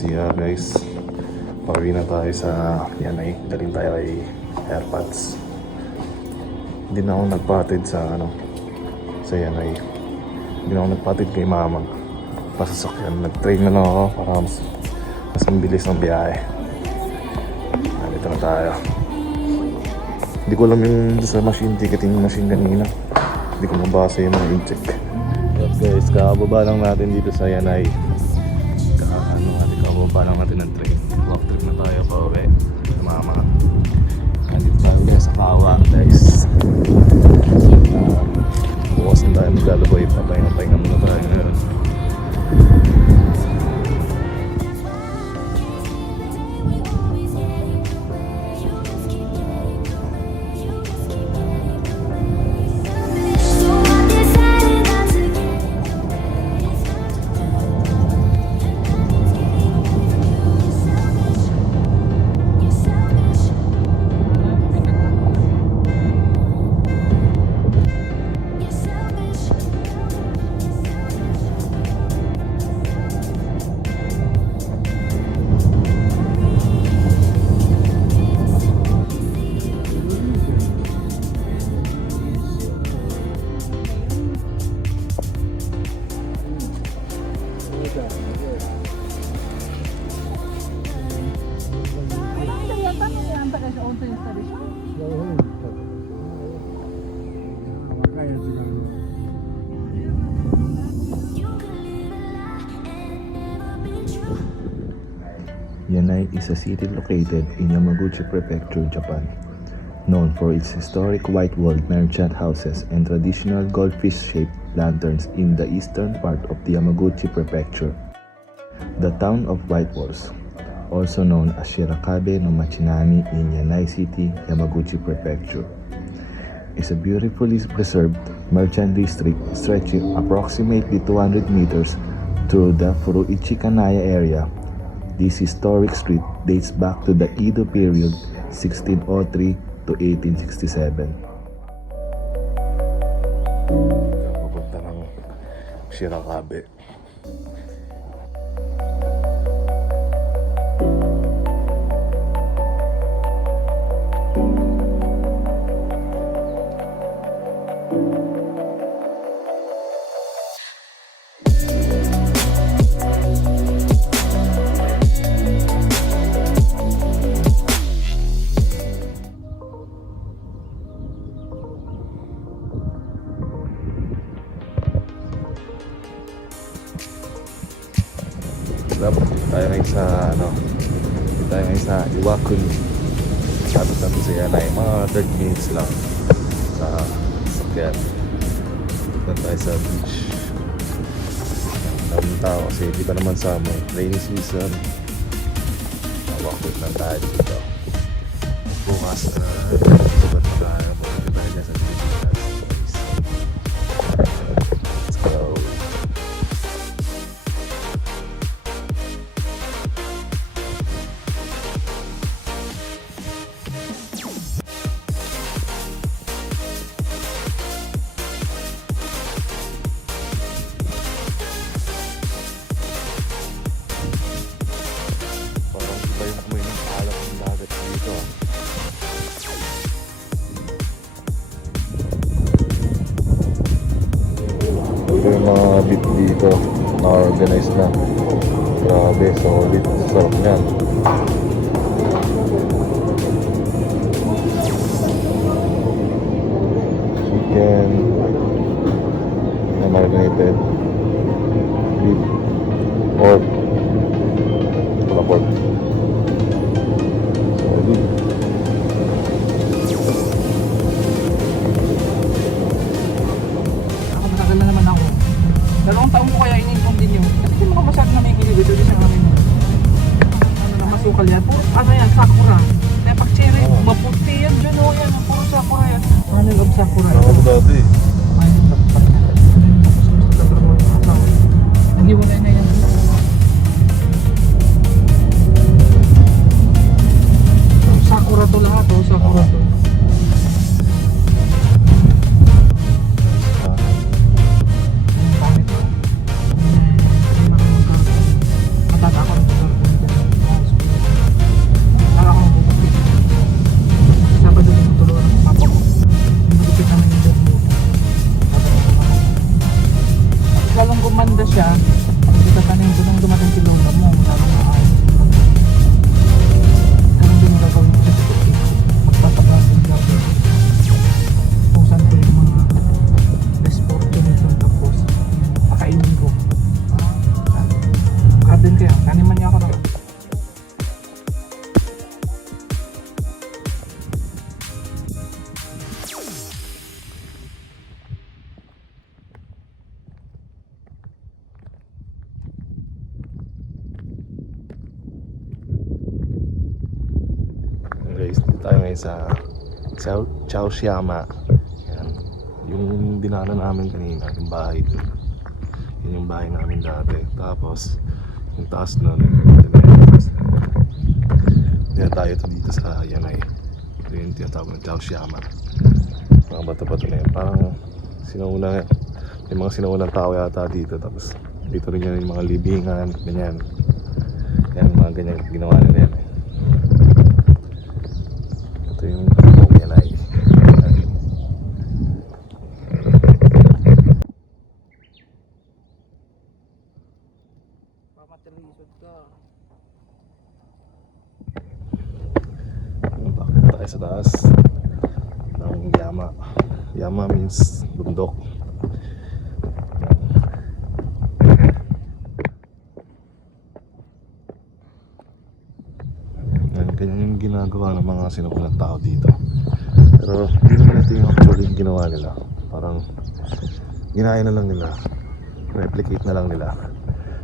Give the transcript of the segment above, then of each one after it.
CR guys. Pauwi na tayo sa Yanay. Galing tayo kay AirPods. Hindi na ako nagpatid sa sa Yanay. Hindi na ako nagpatid kay mama. Pasasakyan. Nag-train na lang ako para mas mabilis ng biyahe. Nandito na tayo. Hindi ko alam yung sa machine, ticketing machine kanina. Hindi ko mabasa yung mga in-check. But guys, kakababa lang natin dito sa Yanay. Kakababa lang natin ng train. Walk trip na tayo pa uwi sa mama. Nandito tayo guys sa Kawa guys. Bukas na tayo maglalaboy. Papahinga muna tayo ngayon. Yanai is a city located in Yamaguchi Prefecture, Japan, known for its historic white-walled merchant houses and traditional goldfish-shaped lanterns in the eastern part of the Yamaguchi Prefecture. The town of White Walls, also known as Shirakabe no Machinami in Yanai City, Yamaguchi Prefecture, is a beautifully preserved merchant district stretching approximately 200 meters through the Furuichi Kanaya area. This historic street dates back to the Edo period 1603 to 1867. Papunta ng Shirakabe. Tayo ngayon sa tayo ngayon sa Iwakuni. Sabi natin sa Yanay, mga 30 minutes lang sa sakyan. Punta tayo sa beach. Daming tao kasi di pa naman summer, rainy season. Walk lang tayo dito. Bukas sabat na tayo. Punta tayo na sa beach. Let's go. Ito yung mga beat dito, na-organize na. Grabe, solid. Sarap niyan. Chicken na marinated. Beef. Pork. Wala pork. Solid. Dalawang taon ko kaya in-inform din yun. Kasi hindi mo masyado na may gilid. Ito sa namin. Na masukal yan. Puro, yan, sakura. Kaya pag cherry, maputi yan dyan o yan. Puro sakura yan. Ano yung sakura? Ano ko dati? Hindi wala na yan. Sakura to lahat o. Sakura to. Pangit. Matatakot. siya. Hindi ka tanim doon nung dumating si Lola mo. Lalo na ay. Ganun din yung gagawin ko sa cookie. Magpapaplanting garden. Kung saan ko yung mga best fortune tapos pakainin ko. Garden kaya, taniman niya ako na. Guys, dito tayo ngayon sa Chaosiama. Yan. Yung dinaanan namin kanina, yung bahay doon. Yun yung bahay namin dati. Tapos, yung taas nun, kaya tayo dito sa Yanay. Ito yung tinatawag ng Chaosiama. Mga bato-bato na yun. Parang sinauna, may mga sinaunang tao yata dito. Tapos, dito rin yan yung mga libingan, ganyan. Yan, mga ganyan ginawa nila yan. Ito yung Yanay. Pamatilisod ka. Bakit tayo sa taas ng Yama. Yama means bundok. Ganyan yung ginagawa ng mga sinukulang tao dito. Pero hindi naman ito yung actually yung ginawa nila. Parang ginaya na lang nila, replicate na lang nila.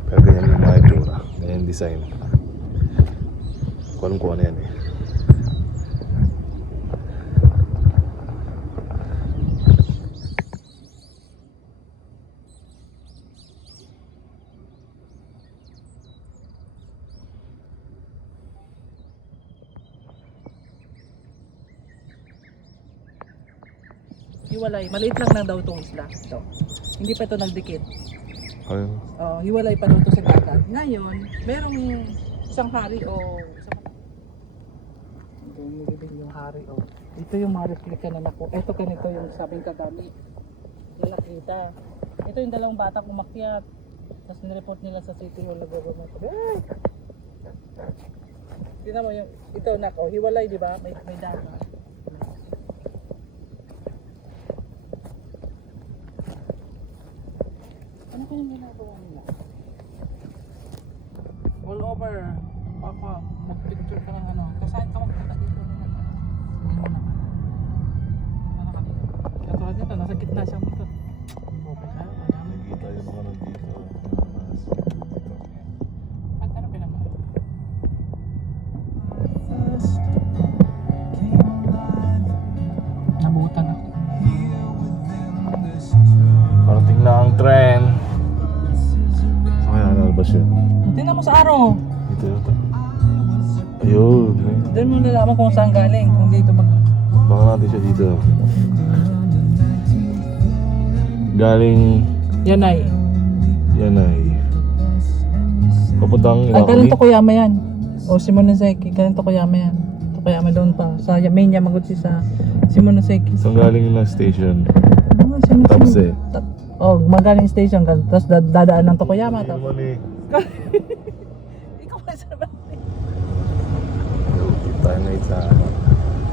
Pero ganyan yung mga itsura, ganyan yung design. Kung ano yan eh. Hiwalay, maliit lang daw itong isla. Ito. Hindi pa ito nagdikit. Ayun. Hiwalay pa daw ito sa dagat. Ngayon, merong isang hari o ito yung hari o ito yung mga replika na naku. Ito ganito yung sabing kagami na nakita. Ito yung dalawang bata umakyat. Tapos nireport nila sa City Hall na government. Tingnan mo yung ito nako, hiwalay di ba? May dagat. Ano kayang ginagawa nila? All over. Papa, mag-picture ka ng ano. Kasahin ka magpunta dito. Ano na? Ano kanina? Katulad nito, nasa gitna siya mo ito. Okay siya, madami. Nakikita yung mga nandito. At ano pinama? Nabutan ako. Parating na ang tren. Ay, nalabas yun. Tingnan mo sa araw. Dito yata. Ayun. Doon mo nalaman kung saan galing. Kung dito mag... Baka natin siya dito. Galing Yanay. Yanay. Papuntang Ay, galing Ilocos. Tokoyama yan. O Shimonoseki, galing Tokoyama yan. Tokoyama doon pa. Sa main Yamaguchi sa Shimonoseki. Saan galing na station? Ah, Shimonoseki. Tapse. Magaling station ka. Tapos dadaan ng Tokoyama. Ayun Tapos... naman eh. Ikaw pa sa ba? Dito tayo na sa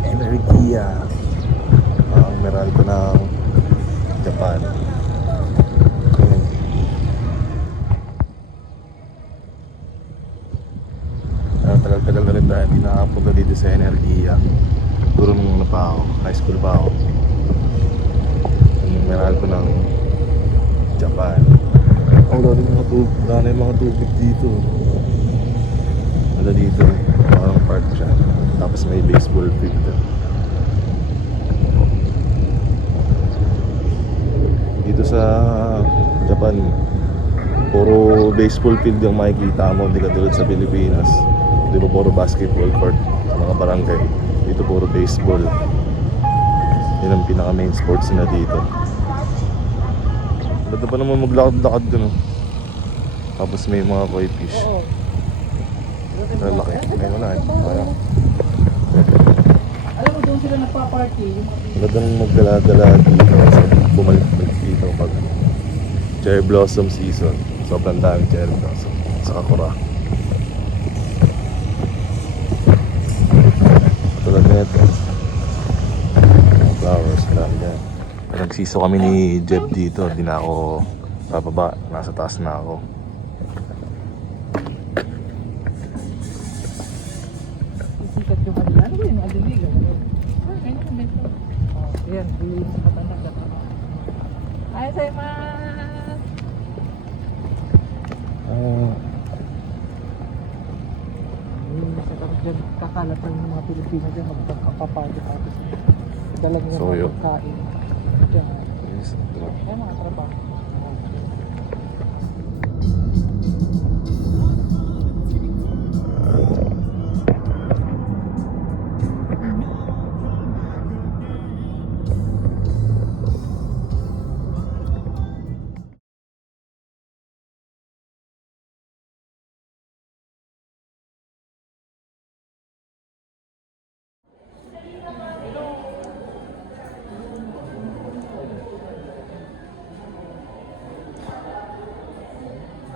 Energia. Ang meral ko ng Japan. Tagal-tagal na rin tayo hindi nakapunta dito sa Energia. Siguro nung ano pa ako, high school pa ako. Yung meral ko ng Japan. Wala rin mga tubig, wala na yung mga tubig dito. Wala dito, parang park siya. Tapos may baseball field. Dito sa Japan, puro baseball field yung makikita mo, hindi katulad sa Pilipinas. Di ba puro basketball court sa mga barangay. Dito puro baseball. Yun ang pinaka main sports na dito. Ba't pa naman maglakad-lakad dun, oh. Tapos may mga koi fish. Oo. Lalaki. Ay, wala eh. Kaya. Alam mo, doon sila nagpa-party. Magandang magdala-dala dito. Bumalik dito pag cherry blossom season. Sobrang daming cherry blossom sa Kakura. Tulad na ito. Flowers, marami dyan. Nagsiso kami ni Jeb dito. Di na ako bababa. Nasa taas na ako. Isikat yung kanila. Ano ba yun? Adiligan? Ayun naman dito. Ayan, huli yung matanda. Ay, sayman! Sa tapos dyan, kakalatan ng mga Pilipino dyan, magpapapagod tapos dala nila Soyo. mga pagkain. Dyan. Yes, Ayan mga trabaho.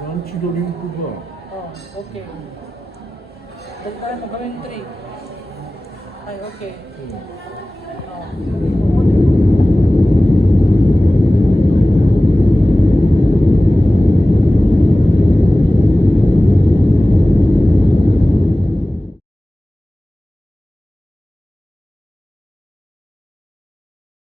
Rancho do Limpo ba? Oh, okay. Dali tayo, magawin 3. Ay, okay. Oh.